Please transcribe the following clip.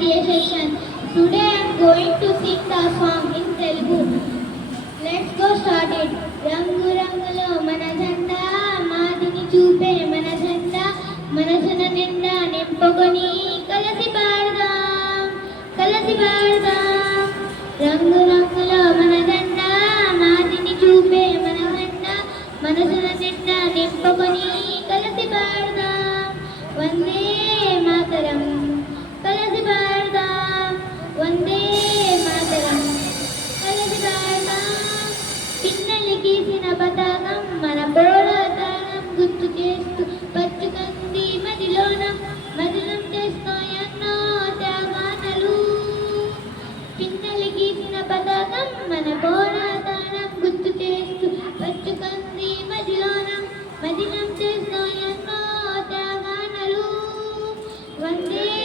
pronunciation. Today I am going to sing the song in Telugu. Let's go start it. Rangu rangulo mana janda maadini చూపే మన జెండా మనసున నిండా నింపుకొని కలిసి పాడదాం రంగు రంగులో మన జెండా మాదిని చూపే మన జెండా మనసున నిండా నింపుకొని కలిసి పాడదాం వందే మాతరం కలిసి పాడదాం వందే మాతరం కలిసి పాడదాం పిన్నెల్లి గీసిన పతాకం మన పోరాటం గుర్తు చేస్తూ పచ్చుకంది మదిలోనం మదిలం చేస్తూ ఎన్నో త్యాగాలు పిన్నెల్లి గీసిన పతాకం మన పోరాటం గుర్తు చేస్తూ పచ్చుకంది మదిలం చేస్తూ ఎన్నో త్యాగాలు వందే